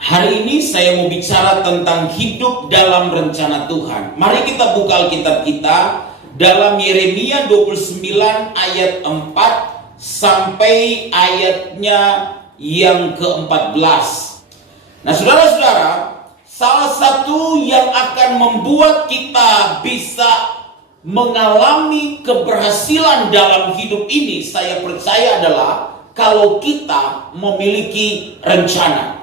Hari ini saya mau bicara tentang hidup dalam rencana Tuhan. Mari kita buka Alkitab kita dalam Yeremia 29 ayat 4 sampai ayatnya yang ke-14. Nah, saudara-saudara, salah satu yang akan membuat kita bisa mengalami keberhasilan dalam hidup ini, saya percaya adalah kalau kita memiliki rencana.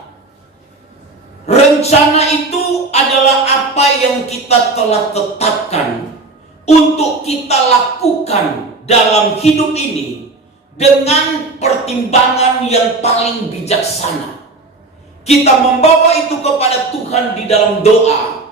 Rencana itu adalah apa yang kita telah tetapkan untuk kita lakukan dalam hidup ini dengan pertimbangan yang paling bijaksana. Kita membawa itu kepada Tuhan di dalam doa.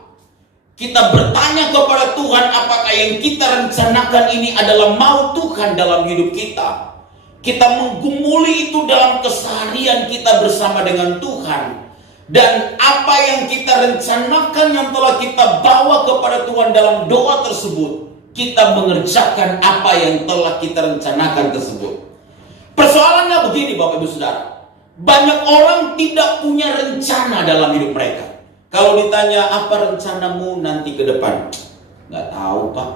Kita bertanya kepada Tuhan apakah yang kita rencanakan ini adalah mau Tuhan dalam hidup kita. Kita menggumuli itu dalam keseharian kita bersama dengan Tuhan. Dan apa yang kita rencanakan yang telah kita bawa kepada Tuhan dalam doa tersebut, kita mengerjakan apa yang telah kita rencanakan tersebut. Persoalannya begini Bapak Ibu Saudara, banyak orang tidak punya rencana dalam hidup mereka. Kalau ditanya apa rencanamu nanti ke depan, nggak tahu Pak,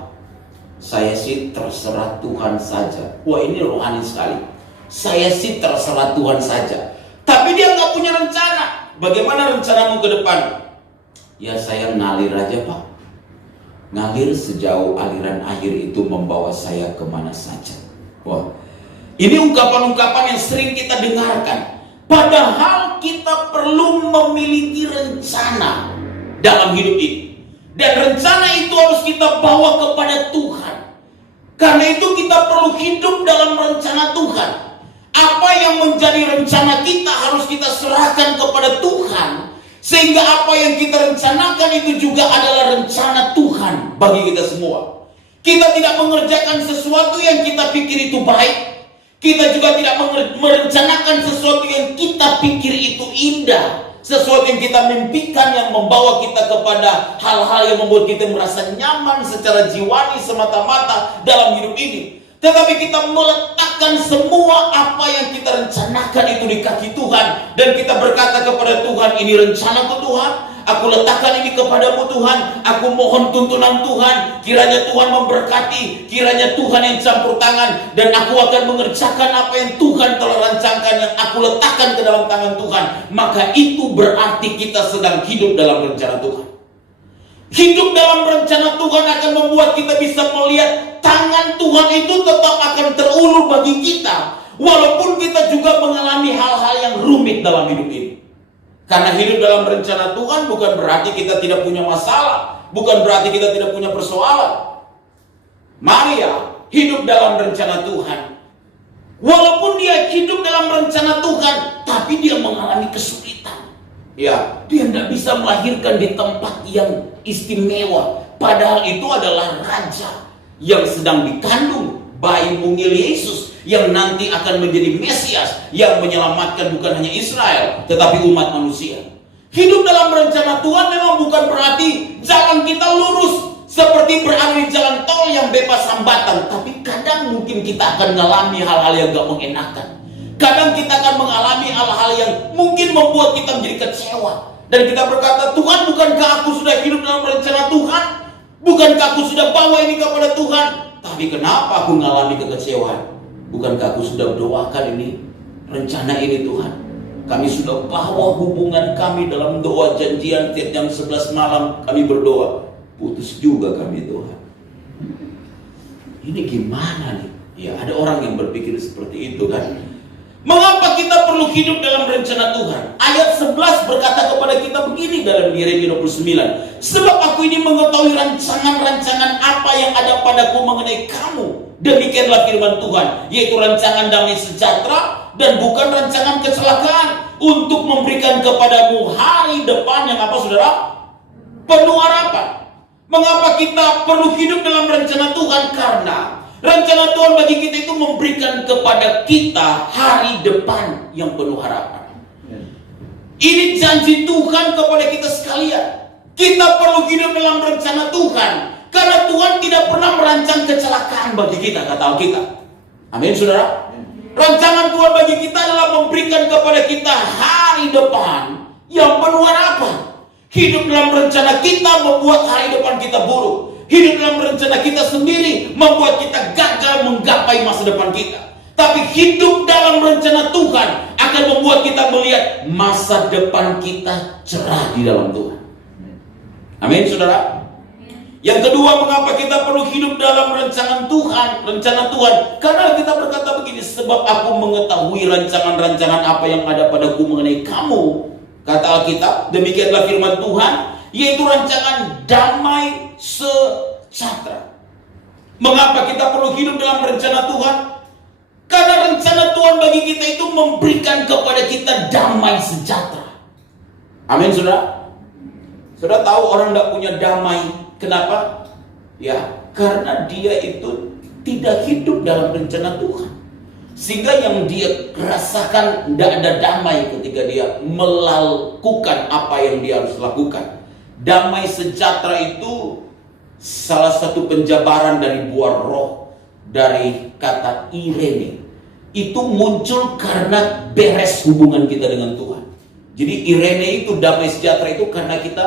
saya sih terserah Tuhan saja. Wah, ini rohani sekali. Saya sih terserah Tuhan saja. Tapi dia nggak punya rencana. Bagaimana rencanamu ke depan? Ya saya ngalir aja Pak. Ngalir sejauh aliran air itu membawa saya kemana saja. Wah, ini ungkapan-ungkapan yang sering kita dengarkan. Padahal kita perlu memiliki rencana dalam hidup ini. Dan rencana itu harus kita bawa kepada Tuhan. Karena itu kita perlu hidup dalam rencana Tuhan. Apa yang menjadi rencana kita harus kita serahkan kepada Tuhan. Sehingga apa yang kita rencanakan itu juga adalah rencana Tuhan bagi kita semua. Kita tidak mengerjakan sesuatu yang kita pikir itu baik. Kita juga tidak merencanakan sesuatu yang kita pikir itu indah. Sesuatu yang kita mimpikan yang membawa kita kepada hal-hal yang membuat kita merasa nyaman secara jiwani semata-mata dalam hidup ini. Tetapi kita meletakkan semua apa yang kita rencanakan itu di kaki Tuhan. Dan kita berkata kepada Tuhan, ini rencanaku Tuhan. Aku letakkan ini kepadamu Tuhan. Aku mohon tuntunan Tuhan. Kiranya Tuhan memberkati. Kiranya Tuhan yang campur tangan. Dan aku akan mengerjakan apa yang Tuhan telah rancangkan. Yang aku letakkan ke dalam tangan Tuhan. Maka itu berarti kita sedang hidup dalam rencana Tuhan. Hidup dalam rencana Tuhan akan membuat kita bisa melihat tangan Tuhan itu tetap akan terulur bagi kita. Walaupun kita juga mengalami hal-hal yang rumit dalam hidup ini. Karena hidup dalam rencana Tuhan bukan berarti kita tidak punya masalah. Bukan berarti kita tidak punya persoalan. Maria hidup dalam rencana Tuhan. Walaupun dia hidup dalam rencana Tuhan, tapi dia mengalami kesulitan. Ya, dia tidak bisa melahirkan di tempat yang istimewa. Padahal itu adalah raja yang sedang dikandung bayi mungil Yesus yang nanti akan menjadi Mesias yang menyelamatkan bukan hanya Israel tetapi umat manusia. Hidup dalam rencana Tuhan memang bukan berarti jalan kita lurus seperti berada di jalan tol yang bebas hambatan, tapi kadang mungkin kita akan mengalami hal-hal yang gak mengenakan. Kadang kita akan mengalami hal-hal yang mungkin membuat kita menjadi kecewa. Dan kita berkata, Tuhan, bukankah aku sudah hidup dalam rencana Tuhan? Bukankah aku sudah bawa ini kepada Tuhan? Tapi kenapa aku mengalami kekecewaan? Bukankah aku sudah doakan ini, rencana ini Tuhan? Kami sudah bawa hubungan kami dalam doa janjian tiap jam 11 malam kami berdoa. Putus juga kami Tuhan. Ini gimana nih? Ya ada orang yang berpikir seperti itu kan. Mengapa kita perlu hidup dalam rencana Tuhan? Ayat 11 berkata kepada kita begini dalam Yeremia 29. Sebab aku ini mengetahui rancangan-rancangan apa yang ada padaku mengenai kamu. Demikianlah firman Tuhan. Yaitu rancangan damai sejahtera dan bukan rancangan kecelakaan. Untuk memberikan kepadamu hari depan yang apa saudara? Penuh harapan. Mengapa kita perlu hidup dalam rencana Tuhan? Karena rencana Tuhan bagi kita itu memberikan kepada kita hari depan yang penuh harapan. Ini janji Tuhan kepada kita sekalian. Kita perlu hidup dalam rencana Tuhan. Karena Tuhan tidak pernah merancang kecelakaan bagi kita, kata Alkitab. Amin saudara. Rancangan Tuhan bagi kita adalah memberikan kepada kita hari depan Yang penuh harapan. Hidup dalam rencana kita membuat hari depan kita buruk. Hidup dalam rencana kita sendiri membuat kita gagal menggapai masa depan kita. Tapi hidup dalam rencana Tuhan akan membuat kita melihat masa depan kita cerah di dalam Tuhan. Amin, saudara. Yang kedua, mengapa kita perlu hidup dalam rencana Tuhan? Karena kita berkata begini, sebab aku mengetahui rancangan-rancangan apa yang ada padaku mengenai kamu. Kata Alkitab, demikianlah firman Tuhan, yaitu rancangan damai sejahtera. Mengapa kita perlu hidup dalam rencana Tuhan? Karena rencana Tuhan bagi kita itu memberikan kepada kita damai sejahtera. Amin, saudara. Saudara tahu orang tidak punya damai. Kenapa? Ya, karena dia itu tidak hidup dalam rencana Tuhan. Sehingga yang dia rasakan tidak ada damai ketika dia melakukan apa yang dia harus lakukan. Damai sejahtera itu salah satu penjabaran dari buah roh, dari kata irene. Itu muncul karena beres hubungan kita dengan Tuhan. Jadi irene itu, damai sejahtera itu karena kita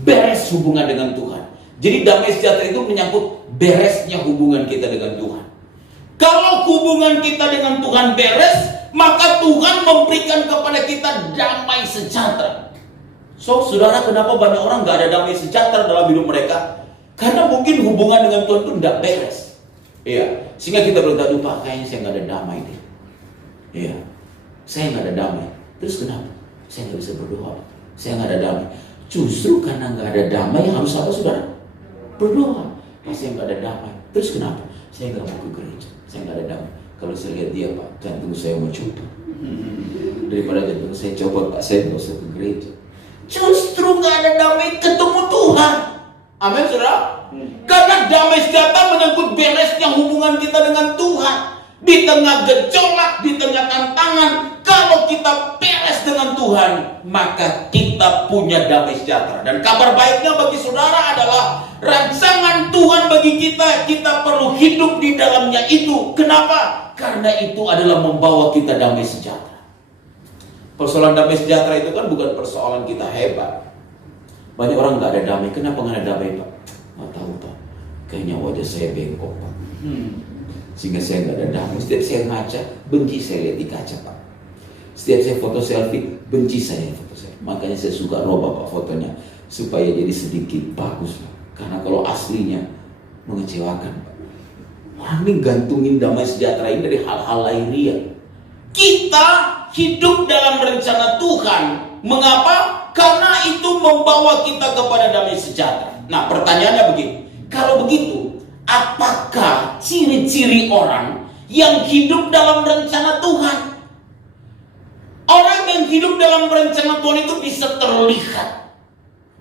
beres hubungan dengan Tuhan. Jadi damai sejahtera itu menyangkut beresnya hubungan kita dengan Tuhan. Kalau hubungan kita dengan Tuhan beres, maka Tuhan memberikan kepada kita damai sejahtera. So, saudara, kenapa banyak orang gak ada damai sejahtera dalam hidup mereka? Karena mungkin hubungan dengan Tuhan itu tidak beres. Iya, sehingga kita berkata, Pak, kayaknya saya gak ada damai deh. Iya, saya gak ada damai. Terus kenapa? Saya gak bisa berdoa. Saya gak ada damai. Justru karena gak ada damai, harus apa, saudara? Berdoa. Saya gak ada damai. Terus kenapa? Saya gak mau ke gereja. Saya gak ada damai. Kalau saya lihat dia, Pak, jantung saya mau copot. Daripada jantung saya copot, Pak, saya gak usah ke gereja. Justru gak ada damai ketemu Tuhan. Amin, saudara. Karena damai sejahtera menyangkut beresnya hubungan kita dengan Tuhan. Di tengah gejolak, di tengah tantangan, kalau kita beres dengan Tuhan, maka kita punya damai sejahtera. Dan kabar baiknya bagi saudara adalah rancangan Tuhan bagi kita, kita perlu hidup di dalamnya itu. Kenapa? Karena itu adalah membawa kita damai sejahtera. Persoalan damai sejahtera itu kan bukan persoalan kita hebat. Banyak orang gak ada damai. Kenapa gak ada damai, Pak? Gak tahu, Pak. Kayaknya wajah saya bengkok, Pak. Sehingga saya gak ada damai. Setiap saya ngaca, benci saya lihat di kaca, Pak. Setiap saya foto selfie, benci saya foto selfie. Makanya saya suka robah, Pak, fotonya. Supaya jadi sedikit bagus, Pak. Karena kalau aslinya mengecewakan, Pak. Orang ini gantungin damai sejahtera ini dari hal-hal lahiriah. Kita hidup dalam rencana Tuhan. Mengapa? Karena itu membawa kita kepada damai sejahtera. Nah, pertanyaannya begini. Kalau begitu, apakah ciri-ciri orang yang hidup dalam rencana Tuhan? Orang yang hidup dalam rencana Tuhan itu bisa terlihat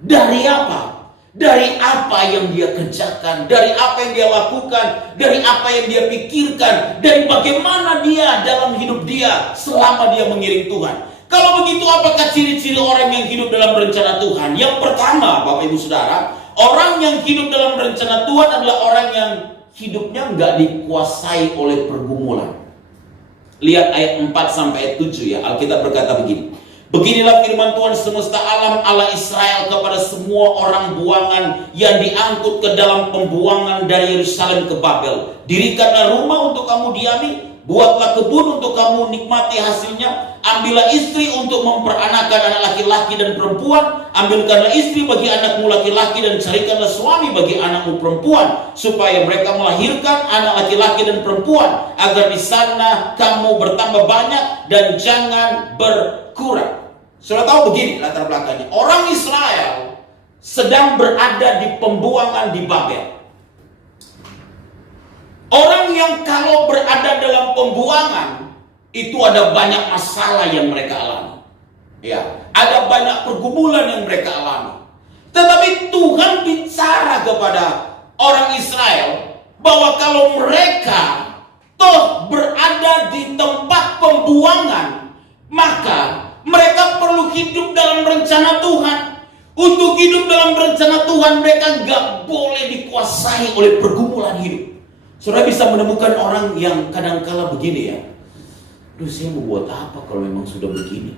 dari apa? Dari apa yang dia kerjakan, dari apa yang dia lakukan, dari apa yang dia pikirkan, dari bagaimana dia dalam hidup dia selama dia mengiring Tuhan. Kalau begitu, apakah ciri-ciri orang yang hidup dalam rencana Tuhan? Yang pertama, Bapak Ibu Saudara, orang yang hidup dalam rencana Tuhan adalah orang yang hidupnya nggak dikuasai oleh pergumulan. Lihat ayat 4 sampai ayat 7 ya. Alkitab berkata begini. Beginilah firman Tuhan semesta alam Allah Israel kepada semua orang buangan yang diangkut ke dalam pembuangan dari Yerusalem ke Babel. Dirikanlah rumah untuk kamu diami, buatlah kebun untuk kamu nikmati hasilnya, ambillah istri untuk memperanakan anak laki-laki dan perempuan, ambilkanlah istri bagi anakmu laki-laki dan carikanlah suami bagi anakmu perempuan, supaya mereka melahirkan anak laki-laki dan perempuan, agar di sana kamu bertambah banyak dan jangan berkurang. Sudah tahu begini latar belakangnya. Orang Israel sedang berada di pembuangan di Babel. Orang yang kalau berada dalam pembuangan itu ada banyak masalah yang mereka alami. Ya, ada banyak pergumulan yang mereka alami. Tetapi Tuhan bicara kepada orang Israel bahwa kalau mereka toh berada di tempat pembuangan, maka mereka perlu hidup dalam rencana Tuhan. Untuk hidup dalam rencana Tuhan, mereka gak boleh dikuasai oleh pergumulan hidup. Saudara bisa menemukan orang yang kadangkala begini ya. Aduh, saya mau buat apa kalau memang sudah begini?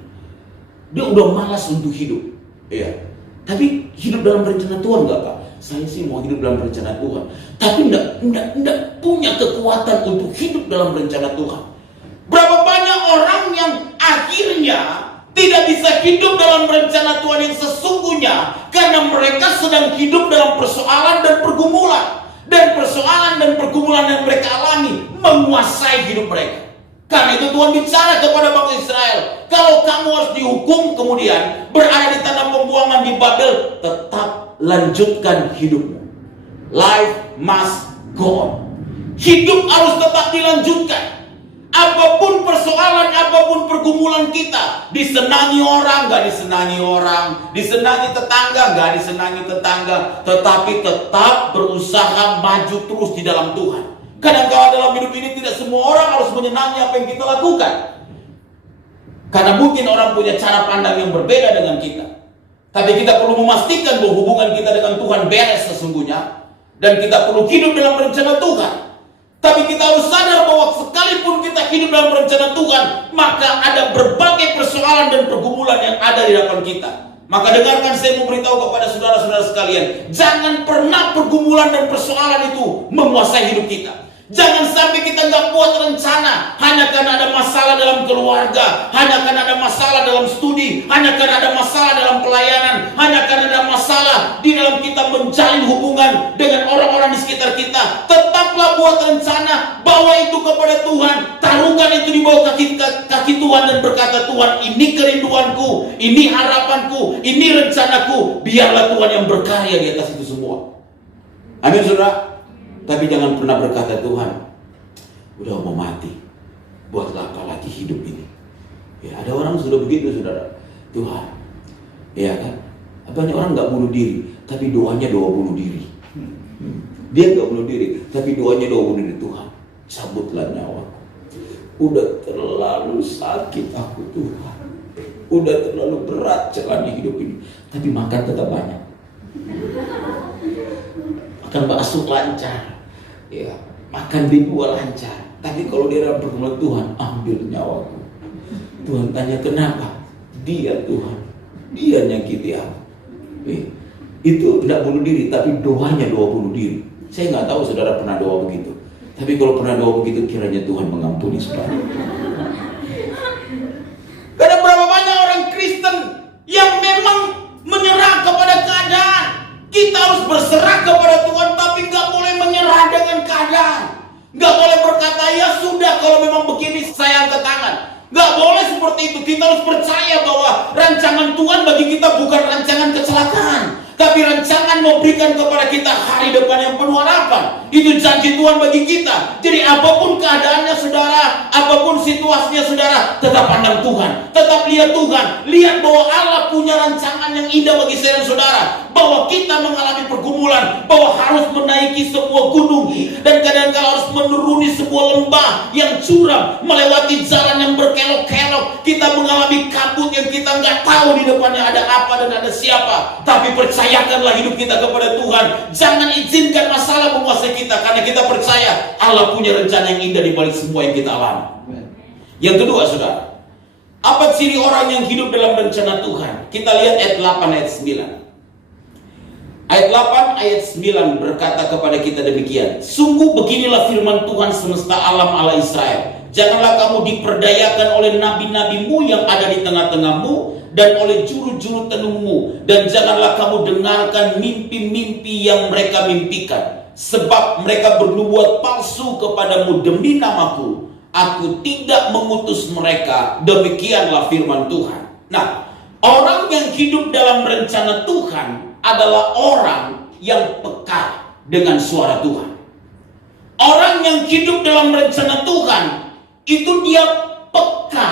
Dia udah malas untuk hidup. Iya. Tapi hidup dalam rencana Tuhan enggak, Pak? Saya sih mau hidup dalam rencana Tuhan. Tapi enggak punya kekuatan untuk hidup dalam rencana Tuhan. Berapa banyak orang yang akhirnya tidak bisa hidup dalam rencana Tuhan yang sesungguhnya karena mereka sedang hidup dalam persoalan dan pergumulan. Dan persoalan dan pergumulan yang mereka alami menguasai hidup mereka. Karena itu Tuhan bicara kepada bangsa Israel, kalau kamu harus dihukum kemudian berada di tanah pembuangan di Babel, tetap lanjutkan hidupmu. Life must go on. Hidup harus tetap dilanjutkan. Apapun persoalan, apapun pergumulan kita, disenangi orang, gak disenangi orang, disenangi tetangga, gak disenangi tetangga, tetapi tetap berusaha maju terus di dalam Tuhan. Kadang-kadang dalam hidup ini tidak semua orang harus menyenangi apa yang kita lakukan. Karena mungkin orang punya cara pandang yang berbeda dengan kita. Tapi kita perlu memastikan bahwa hubungan kita dengan Tuhan beres sesungguhnya. Dan kita perlu hidup dalam rencana Tuhan. Tapi kita harus sadar bahwa sekalipun kita hidup dalam rencana Tuhan, maka ada berbagai persoalan dan pergumulan yang ada di depan kita. Maka dengarkan, saya mau beritahu kepada saudara-saudara sekalian, jangan pernah pergumulan dan persoalan itu menguasai hidup kita. Jangan sampai kita nggak buat rencana hanya karena ada masalah dalam keluarga, hanya karena ada masalah dalam studi, hanya karena ada masalah dalam pelayanan, hanya karena ada masalah di dalam kita menjalin hubungan dengan orang-orang di sekitar kita. Tetaplah buat rencana, bawa itu kepada Tuhan, taruhkan itu di bawah kaki Tuhan dan berkata, Tuhan, ini kerinduanku, ini harapanku, ini rencanaku. Biarlah Tuhan yang berkarya di atas itu semua. Amin, saudara. Tapi jangan pernah berkata, Tuhan, udah mau mati, buatlah apa lagi hidup ini. Ya, ada orang sudah begitu, saudara. Tuhan, ya kan? Banyak orang nggak bunuh diri, tapi doanya doa bunuh diri. Dia nggak bunuh diri, tapi doanya doa bunuh diri. Tuhan, cabutlah nyawaku. Udah terlalu sakit aku, Tuhan. Udah terlalu berat jalani hidup ini. Tapi makan tetap banyak. Makan bakso lancar. Ya, makan di buah lancar. Tapi kalau dia dalam pergumulan, Tuhan, ambil nyawaku. Tuhan tanya kenapa? Dia, Tuhan, dia nyakiti aku. Itu tidak bunuh diri, tapi doanya doa bunuh diri. Saya nggak tahu saudara pernah doa begitu. Tapi kalau pernah doa begitu, kiranya Tuhan mengampuni saudara. Karena berapa banyak orang Kristen yang memang menyerah kepada keadaan. Kita harus berserah kepada Tuhan, tapi nggak boleh menyerah dengan keadaan. Nggak boleh berkata, ya sudah, kalau memang begini saya angkat tangan. Nggak boleh seperti itu. Kita harus percaya bahwa rancangan Tuhan bagi kita bukan rancangan kecelakaan, tapi rancangan memberikan kepada kita hari depan yang penuh harapan. Itu janji Tuhan bagi kita. Jadi apapun keadaannya saudara, apapun situasinya saudara, tetap pandang Tuhan, tetap lihat Tuhan. Lihat bahwa Allah punya rancangan yang indah bagi saya dan saudara. Bahwa kita mengalami pergumulan, bahwa harus menaiki sebuah gunung, dan kadang-kadang harus menuruni sebuah lembah yang curam, melewati jalan yang berkelok-kelok. Kita mengalami kabut yang kita nggak tahu di depannya ada apa dan ada siapa. Tapi percayakanlah hidup kita kepada Tuhan. Jangan izinkan masalah menguasai kita, karena kita percaya Allah punya rencana yang indah di balik semua yang kita alami. Yang kedua, saudara, apa ciri orang yang hidup dalam rencana Tuhan? Kita lihat ayat 8 ayat 9. Ayat 8 ayat 9 berkata kepada kita demikian. Sungguh beginilah firman Tuhan semesta alam Allah Israel. Janganlah kamu diperdayakan oleh nabi-nabimu yang ada di tengah-tengahmu, dan oleh juru-juru tenungmu, dan janganlah kamu dengarkan mimpi-mimpi yang mereka mimpikan, sebab mereka bernubuat palsu kepadamu demi namaku. Aku tidak mengutus mereka. Demikianlah firman Tuhan. Nah, orang yang hidup dalam rencana Tuhan adalah orang yang peka dengan suara Tuhan. Orang yang hidup dalam rencana Tuhan itu dia peka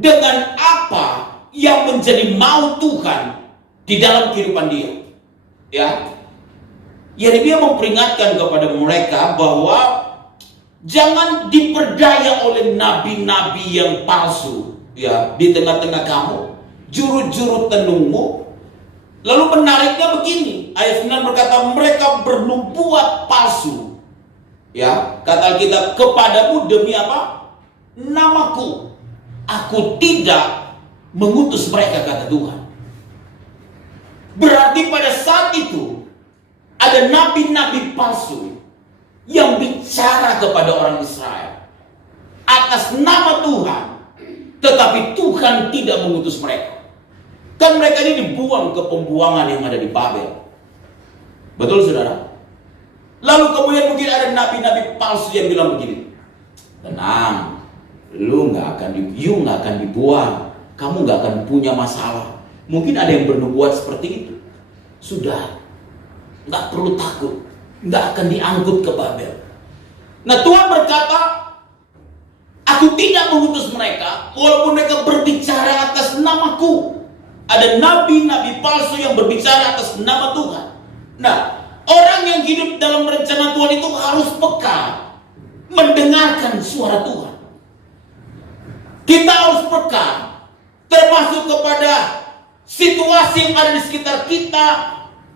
dengan apa yang menjadi mau Tuhan di dalam kehidupan dia. Ya. Jadi dia memperingatkan kepada mereka bahwa jangan diperdaya oleh nabi-nabi yang palsu, ya, di tengah-tengah kamu, juru-juru tenungmu. Lalu menariknya begini, ayat 9 berkata mereka bernubuat palsu. Ya, kata kita kepadamu demi apa? Namaku. Aku tidak mengutus mereka, kata Tuhan. Berarti pada saat itu ada nabi-nabi palsu yang bicara kepada orang Israel atas nama Tuhan, tetapi Tuhan tidak mengutus mereka. Kan mereka ini dibuang ke pembuangan yang ada di Babel. Betul, saudara? Lalu kemudian mungkin ada nabi-nabi palsu yang bilang begini, tenang, you nggak akan dibuang, kamu nggak akan punya masalah. Mungkin ada yang bernubuat seperti itu. Sudah, nggak perlu takut, nggak akan diangkut ke Babel. Nah, Tuhan berkata, aku tidak mengutus mereka, walaupun mereka berbicara atas namaku. Ada nabi-nabi palsu yang berbicara atas nama Tuhan. Nah, orang yang hidup dalam rencana Tuhan itu harus peka mendengarkan suara Tuhan. Kita harus peka, termasuk kepada situasi yang ada di sekitar kita,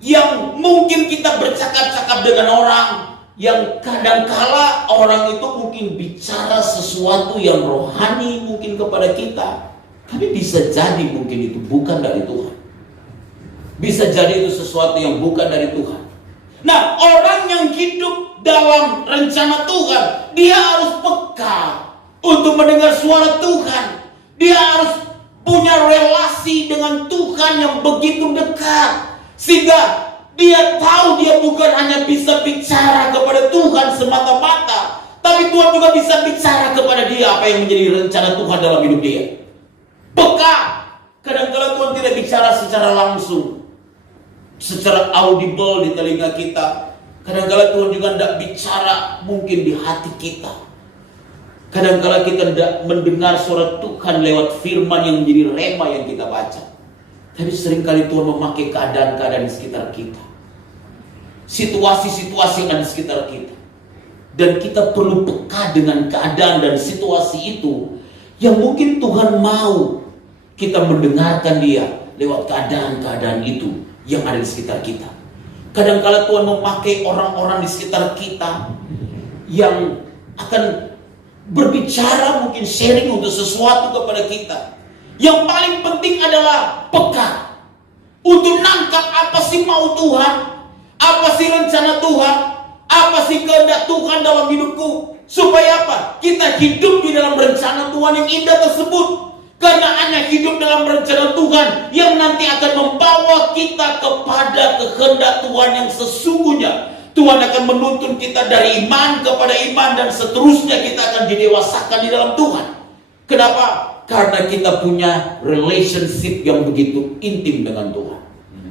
yang mungkin kita bercakap-cakap dengan orang, yang kadangkala orang itu mungkin bicara sesuatu yang rohani mungkin kepada kita, tapi bisa jadi mungkin itu bukan dari Tuhan. Bisa jadi itu sesuatu yang bukan dari Tuhan. Nah, orang yang hidup dalam rencana Tuhan, dia harus peka untuk mendengar suara Tuhan. Dia harus punya relasi dengan Tuhan yang begitu dekat, sehingga dia tahu dia bukan hanya bisa bicara kepada Tuhan semata-mata, tapi Tuhan juga bisa bicara kepada dia apa yang menjadi rencana Tuhan dalam hidup dia. Peka. Kadang-kadang Tuhan tidak bicara secara langsung, secara audible di telinga kita. Kadang-kadang Tuhan juga tidak bicara mungkin di hati kita. Kadang-kadang kita tidak mendengar suara Tuhan lewat firman yang menjadi rema yang kita baca. Tapi seringkali Tuhan memakai keadaan-keadaan di sekitar kita, situasi-situasi yang ada di sekitar kita, dan kita perlu peka dengan keadaan dan situasi itu, yang mungkin Tuhan mau kita mendengarkan dia lewat keadaan-keadaan itu yang ada di sekitar kita. Kadang-kala Tuhan memakai orang-orang di sekitar kita yang akan berbicara, mungkin sharing untuk sesuatu kepada kita. Yang paling penting adalah peka untuk nangkap apa sih mau Tuhan, apa sih rencana Tuhan, apa sih kehendak Tuhan dalam hidupku, supaya apa? Kita hidup di dalam rencana Tuhan yang indah tersebut. Karena hanya hidup dalam rencana Tuhan yang nanti akan membawa kita kepada kehendak Tuhan yang sesungguhnya. Tuhan akan menuntun kita dari iman kepada iman, dan seterusnya kita akan didewasakan di dalam Tuhan. Kenapa? Karena kita punya relationship yang begitu intim dengan Tuhan,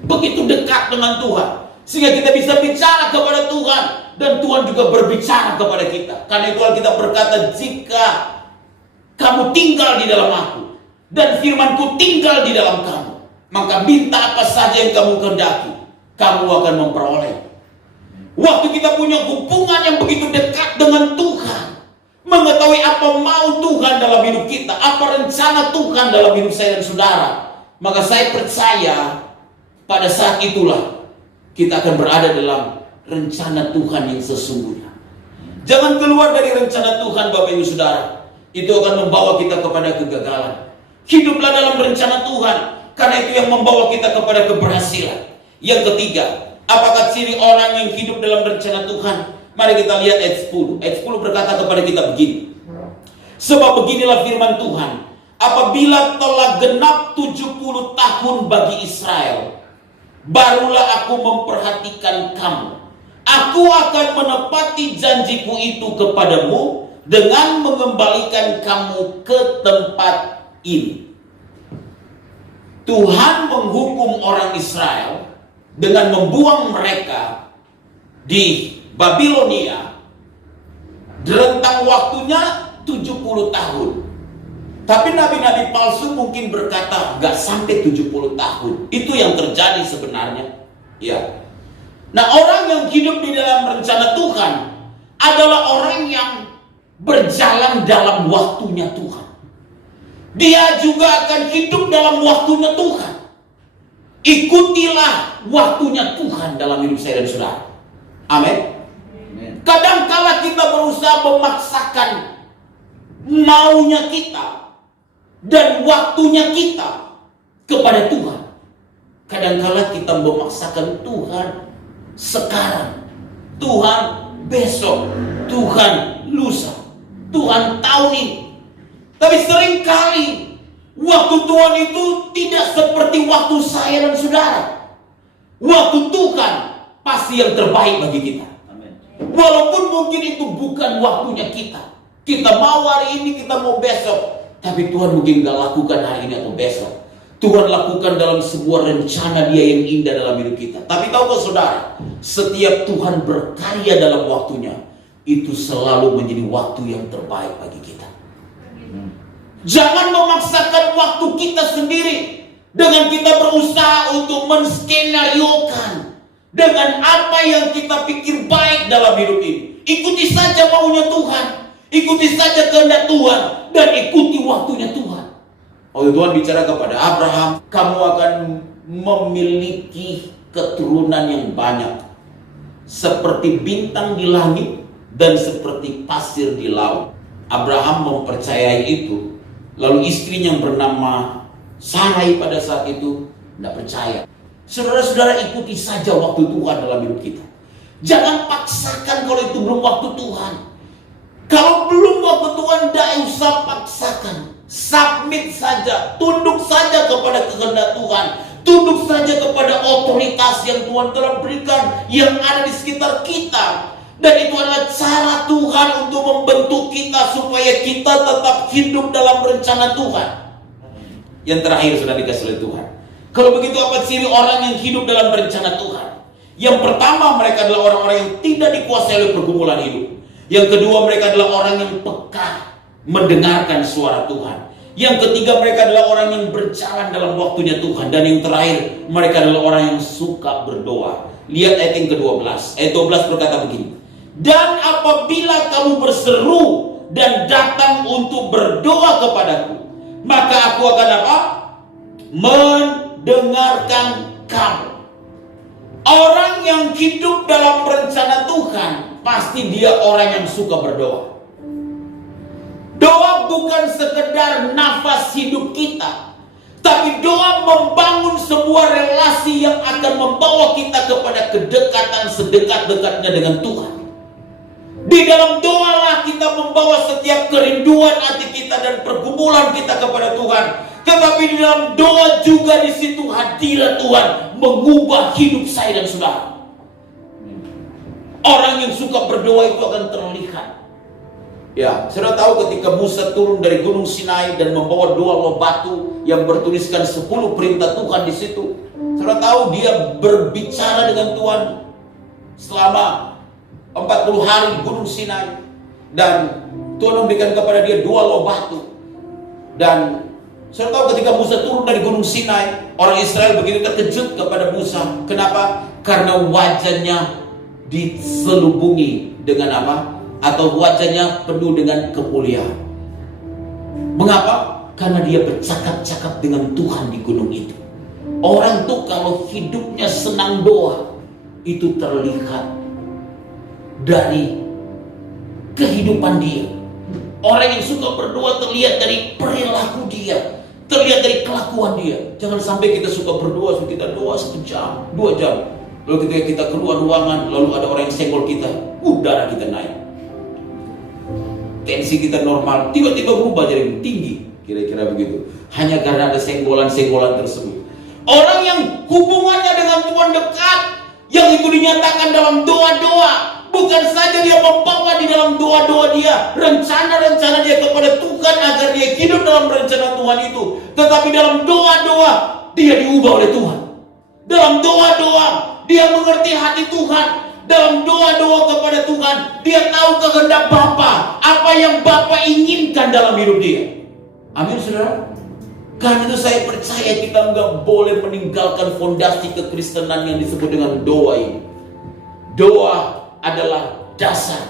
begitu dekat dengan Tuhan, sehingga kita bisa bicara kepada Tuhan, dan Tuhan juga berbicara kepada kita. Karena itu kita berkata, jika kamu tinggal di dalam aku dan firmanku tinggal di dalam kamu, maka minta apa saja yang kamu kehendaki, kamu akan memperoleh. Waktu kita punya hubungan yang begitu dekat dengan Tuhan, mengetahui apa mau Tuhan dalam hidup kita, apa rencana Tuhan dalam hidup saya dan saudara, maka saya percaya pada saat itulah kita akan berada dalam rencana Tuhan yang sesungguhnya. Jangan keluar dari rencana Tuhan, Bapak Ibu Saudara. Itu akan membawa kita kepada kegagalan. Hiduplah dalam rencana Tuhan, karena itu yang membawa kita kepada keberhasilan. Yang ketiga, apakah ciri orang yang hidup dalam rencana Tuhan? Mari kita lihat ayat 10. Ayat 10 berkata kepada kita begini. Sebab beginilah firman Tuhan, apabila telah genap 70 tahun bagi Israel, barulah aku memperhatikan kamu. Aku akan menepati janjiku itu kepadamu dengan mengembalikan kamu ke tempat ini. Tuhan menghukum orang Israel dengan membuang mereka di Babilonia. Rentang waktunya 70 tahun. Tapi nabi-nabi palsu mungkin berkata gak sampai 70 tahun. Itu yang terjadi sebenarnya. Ya. Nah, orang yang hidup di dalam rencana Tuhan adalah orang yang berjalan dalam waktunya Tuhan. Dia juga akan hidup dalam waktunya Tuhan. Ikutilah waktunya Tuhan dalam hidup saya dan saudara. Amin. Kadangkala kita berusaha memaksakan maunya kita dan waktunya kita kepada Tuhan. Kadangkala kita memaksakan Tuhan sekarang, Tuhan besok, Tuhan lusa, Tuhan tahun ini. Tapi seringkali waktu Tuhan itu tidak seperti waktu saya dan saudara. Waktu Tuhan pasti yang terbaik bagi kita. Walaupun mungkin itu bukan waktunya kita. Kita mau hari ini, kita mau besok. Tapi Tuhan mungkin gak lakukan hari ini atau besok. Tuhan lakukan dalam sebuah rencana Dia yang indah dalam hidup kita. Tapi tahukah saudara, setiap Tuhan berkarya dalam waktunya, itu selalu menjadi waktu yang terbaik bagi kita. Jangan memaksakan waktu kita sendiri dengan kita berusaha untuk menskenariokan dengan apa yang kita pikir baik dalam hidup ini. Ikuti saja maunya Tuhan, ikuti saja kehendak Tuhan, dan ikuti waktunya Tuhan. Waktu Tuhan bicara kepada Abraham, kamu akan memiliki keturunan yang banyak, seperti bintang di langit dan seperti pasir di laut. Abraham mempercayai itu. Lalu istrinya yang bernama Sarai pada saat itu tidak percaya. Saudara-saudara, ikuti saja waktu Tuhan dalam hidup kita. Jangan paksakan kalau itu belum waktu Tuhan. Kalau belum waktu Tuhan, tidak usah paksakan. Submit saja, tunduk saja kepada kehendak Tuhan, tunduk saja kepada otoritas yang Tuhan telah berikan, yang ada di sekitar kita. Dan itu adalah cara Tuhan untuk membentuk kita supaya kita tetap hidup dalam rencana Tuhan. Yang terakhir, sudah dikasih oleh Tuhan. Kalau begitu, apa ciri orang yang hidup dalam rencana Tuhan? Yang pertama, mereka adalah orang-orang yang tidak dikuasai oleh pergumulan hidup. Yang kedua, mereka adalah orang yang peka mendengarkan suara Tuhan. Yang ketiga, mereka adalah orang yang berjalan dalam waktunya Tuhan. Dan yang terakhir, mereka adalah orang yang suka berdoa. Lihat ayat yang ke-12. Ayat 12 berkata begini. Dan apabila kamu berseru dan datang untuk berdoa kepadaku, maka aku akan apa? Mendengarkan kamu. Orang yang hidup dalam rencana Tuhan, pasti dia orang yang suka berdoa. Doa bukan sekedar nafas hidup kita, tapi doa membangun sebuah relasi yang akan membawa kita kepada kedekatan sedekat-dekatnya dengan Tuhan. Di dalam doalah kita membawa setiap kerinduan hati kita dan pergumulan kita kepada Tuhan. Tetapi di dalam doa juga di situ hadirat Tuhan mengubah hidup saya dan saudara. Orang yang suka berdoa itu akan terlihat. Ya, saudara tahu ketika Musa turun dari Gunung Sinai dan membawa 2 loh batu yang bertuliskan 10 perintah Tuhan di situ. Saudara tahu dia berbicara dengan Tuhan selama 40 hari di Gunung Sinai. Dan Tuhan memberikan kepada dia 2 loh batu. Dan saudara tahu ketika Musa turun dari Gunung Sinai, orang Israel begitu terkejut kepada Musa. Kenapa? Karena wajahnya diselubungi dengan apa? Atau wajahnya penuh dengan kemuliaan. Mengapa? Karena dia bercakap-cakap dengan Tuhan di gunung itu. Orang tuh kalau hidupnya senang doa, itu terlihat dari kehidupan dia. Orang yang suka berdoa terlihat dari perilaku dia, terlihat dari kelakuan dia. Jangan sampai kita suka berdoa, kita doa 1 jam, 2 jam, lalu ketika kita keluar ruangan, lalu ada orang yang senggol kita, darah kita naik, tensi kita normal, tiba-tiba berubah jadi tinggi, kira-kira begitu. Hanya karena ada senggolan-senggolan tersebut. Orang yang hubungannya dengan Tuhan dekat, yang itu dinyatakan dalam doa-doa. Bukan saja dia membawa di dalam doa-doa dia rencana-rencana dia kepada Tuhan agar dia hidup dalam rencana Tuhan itu. Tetapi dalam doa-doa dia diubah oleh Tuhan. Dalam doa-doa dia mengerti hati Tuhan. Dalam doa-doa kepada Tuhan, dia tahu kehendak Bapa, apa yang Bapa inginkan dalam hidup dia. Amin, saudara. Karena itu saya percaya kita nggak boleh meninggalkan fondasi kekristenan yang disebut dengan doa ini. Doa adalah dasar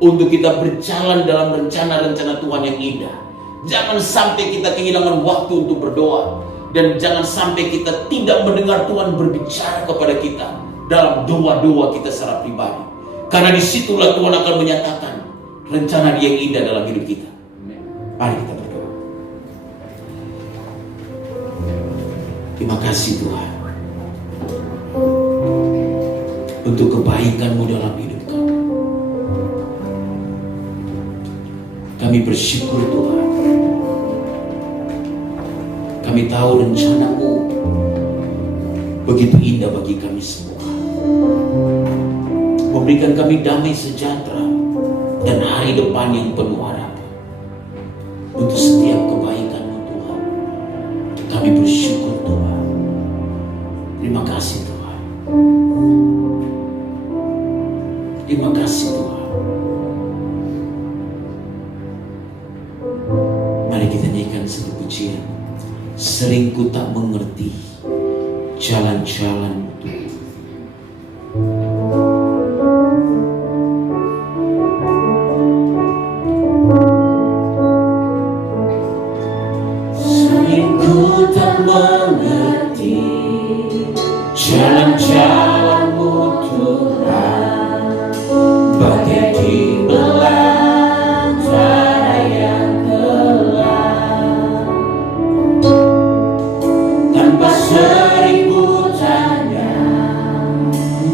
untuk kita berjalan dalam rencana-rencana Tuhan yang indah. Jangan sampai kita kehilangan waktu untuk berdoa, dan jangan sampai kita tidak mendengar Tuhan berbicara kepada kita dalam doa-doa kita secara pribadi. Karena disitulah Tuhan akan menyatakan rencana Dia yang indah dalam hidup kita. Mari kita berdoa. Terima kasih Tuhan untuk kebaikan-Mu dalam hidup kami. Kami bersyukur Tuhan. Kami tahu rencana-Mu begitu indah bagi kami semua. Memberikan kami damai sejahtera dan hari depan yang penuh harapan. Untuk setiap kebaikan-Mu Tuhan, kami bersyukur Tuhan. Terima kasih Tuhan. Terima kasih Tuhan. Mari kita nyanyikan satu pujian. Sering ku tak mengerti jalan-jalan-Mu Tuhan. Sering ku tak mengerti jalan-jalan-Mu Tuhan, bagai di belantara yang gelap. Tanpa seribu tanya,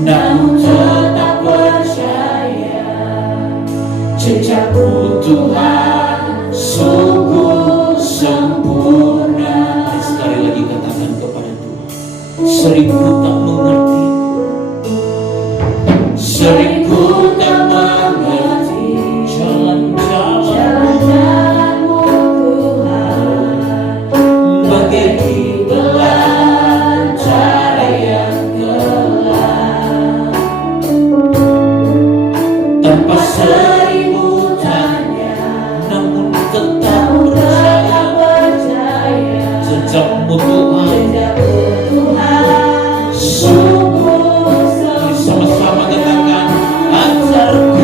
namun tetap percaya, jejak-Mu Tuhan sungguh sempurna. Sekali lagi katakan kepada Tuhan, sering ku tak mengerti, sering ku tak mengerti jalan-jalan-Mu Tuhan, bagai di belantara yang gelap. Tanpa seribu tanya, namun tetap percaya, jejak-Mu Tuhan sungguh sempurna. Sama-sama katakan, ajarku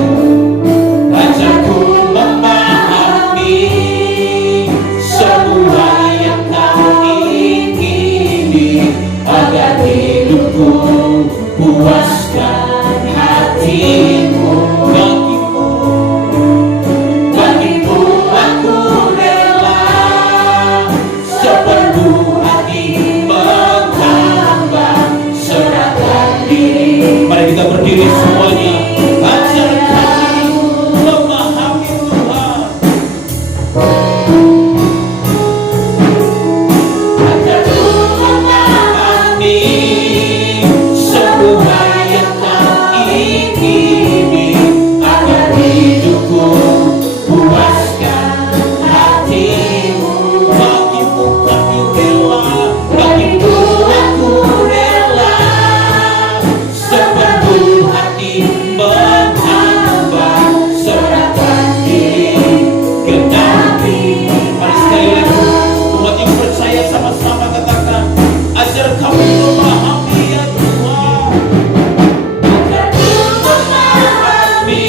memahami semua yang Kau ingini, agar hidupku puaskan hati-Mu. Bagimu aku rela sepenuh hati menghamba, serahkan diri. Mari kita berdiri semuanya. Ajar kami memahami Tuhan. Ajarku memahami semua yang Kau ingini, agar hidupku puaskan hati-Mu. Bagimu kami rela, bagimu aku rela sepenuh hati menghamba, serahkan diri genapi. Mari sekali lagi umat yang percaya sama-sama katakan, ajar kami memahami ya Tuhan. Ajarku memahami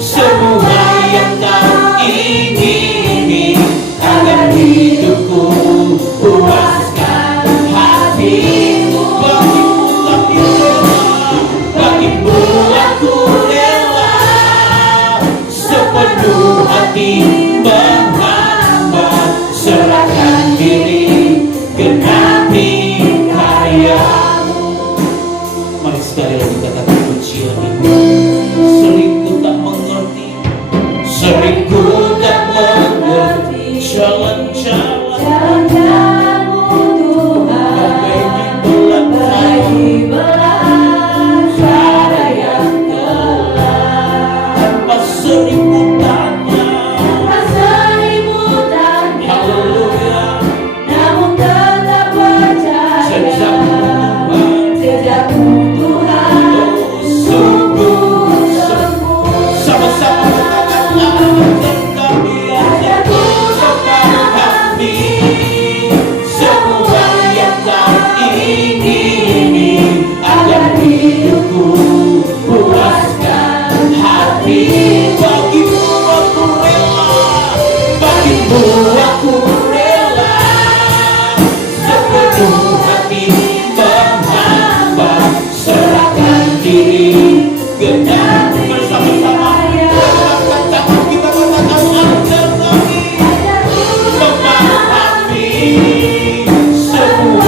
semua yang Kau ingini, agar hidupku puaskan hati-Mu. Bagimu kami rela, bagimu aku rela sepenuh hati menghamba, serahkan diri genapi karya-Mu. Mari sekali lagi katakan pujian ini. Sering ku tak mengerti, sering ku tak mengerti jalan-jalan-Mu Tuhan, bagai di belantara yang gelap. Tanpa seribu tanya, haleluya, namun tetap percaya, jejak-Mu Tuhan sungguh sempurna. Sama-sama katakan, ajar kami, ajarku memahami semua yang Kau ingini, agar hidupku puaskan hati. Bagimu aku rela, bagimu aku rela sepenuh hati menghamba, serahkan diri genapi. Bersama-sama katakan, kita katakan, ajar kami memahami semua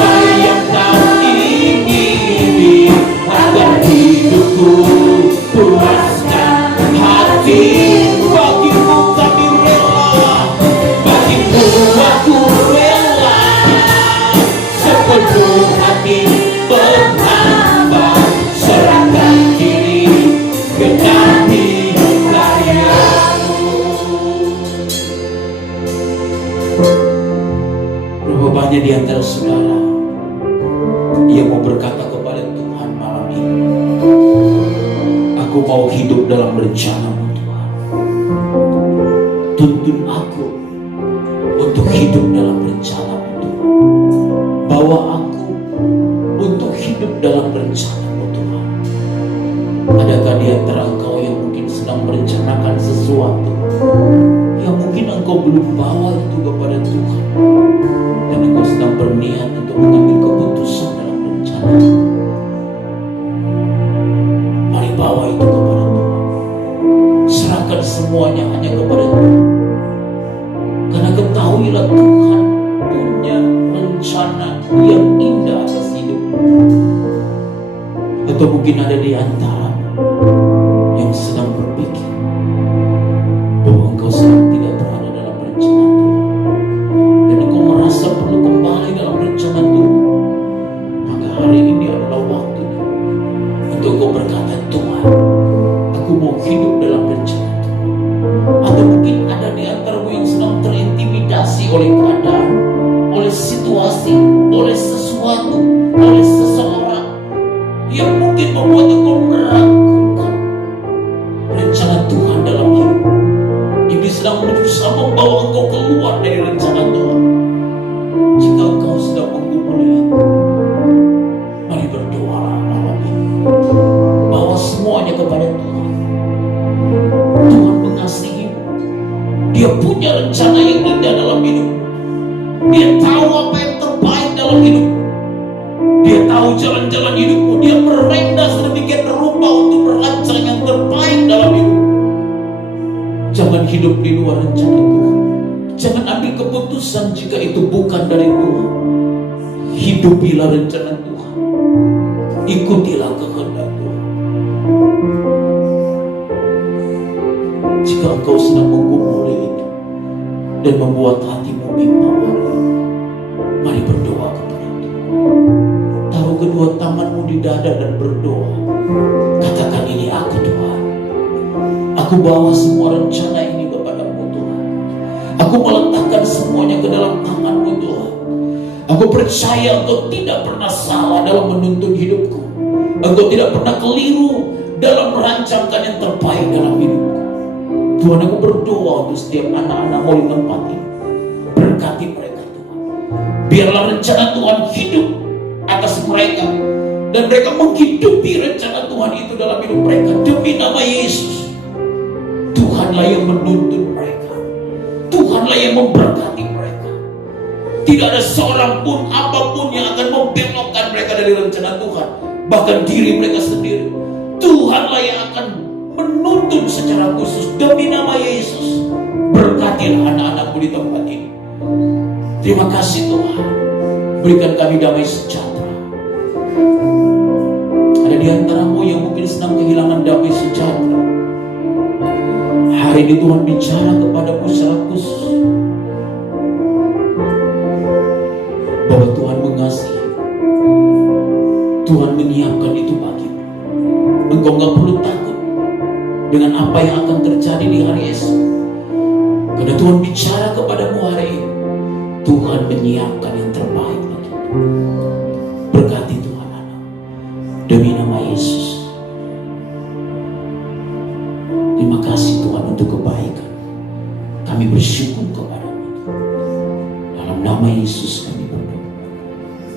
Hanya di antara saudara yang mau berkata kepada Tuhan malam ini, aku mau hidup dalam rencana-Mu Tuhan. Tuntun aku untuk hidup dalam rencana-Mu Tuhan. Bawa aku untuk hidup dalam rencana-Mu Tuhan. Adakah di antara engkau yang mungkin sedang merencanakan sesuatu yang mungkin engkau belum bawa itu kepada Tuhan, dan engkau sedang berniat untuk mengambil keputusan dalam rencana? Mari bawa itu kepada Tuhan. Serahkan semuanya hanya kepada Tuhan. Karena ketahuilah Tuhan punya rencana yang indah atas hidup. Atau mungkin ada di antara yang sedang berpikir bahwa engkau sedang tidak berada dalam rencana Tuhan, dan engkau merasa perlu kembali dalam rencana Tuhan. Maka hari ini adalah waktunya untuk engkau berkata, Tuhan, aku mau hidup dalam rencana Tuhan. Atau mungkin ada di antaramu yang sedang terintimidasi oleh keadaan, oleh situasi, oleh sesuatu, oleh seseorang yang mungkin membuat engkau meragukan rencana Tuhan dalam hidup. Iblis sedang berusaha membawa engkau keluar dari rencana Tuhan. Jika engkau sedang menggumuli itu, mari berdoalah malam ini. Bawa semuanya kepada Tuhan. Tuhan mengasihimu. Dia punya rencana yang indah dalam hidup. Dia tahu apa yang terbaik dalam hidup. Dia tahu jalan-jalan hidupmu. Dia merendah sedemikian rupa untuk merancang yang terbaik dalam hidup. Jangan hidup di luar rencana Tuhan. Jangan ambil keputusan jika itu bukan dari Tuhan. Hidupilah rencana Tuhan. Ikutilah kehendak Tuhan. Jika engkau sedang menggumuli itu dan membuat hatimu bimbang hari ini, mari berdoa kepada Tuhan. Taruh kedua tanganmu di dada dan berdoa. Katakan, ini aku Tuhan. Aku bawa semua rencana ini kepada-Mu Tuhan. Aku meletakkan semuanya ke dalam tangan-Mu Tuhan. Aku percaya Engkau tidak pernah salah dalam menuntun hidupku. Engkau tidak pernah keliru dalam merancangkan yang terbaik dalam hidupku. Tuhan, aku berdoa untuk setiap anak-anak-Mu di tempat ini. Berkati mereka Tuhan. Biarlah rencana Tuhan hidup atas mereka, dan mereka menghidupi rencana Tuhan itu dalam hidup mereka. Demi nama Yesus, Tuhanlah yang menuntun mereka. Tuhanlah yang memberkati mereka. Tidak ada seorang pun, apapun yang akan membelokkan mereka dari rencana Tuhan. Bahkan diri mereka sendiri, Tuhanlah yang akan menuntun secara khusus. Demi nama Yesus, berkatilah anak-anakmu di tempat ini. Terima kasih Tuhan. Berikan kami damai sejahtera. Ada di antaramu yang mungkin sedang kehilangan damai sejahtera. Hari ini Tuhan bicara kepadamu secara khusus bahwa Tuhan mengasihi. Tuhan menyiapkan itu bagimu. Engkau gak perlu takut dengan apa yang akan terjadi di hari esok. Karena Tuhan bicara kepadamu hari ini. Tuhan menyiapkan yang terbaik bagimu. Berkati Tuhan anak. Demi nama Yesus. Terima kasih Tuhan untuk kebaikan. Kami bersyukur kepada-Mu. Dalam nama Yesus kami berdoa.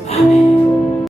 Amin.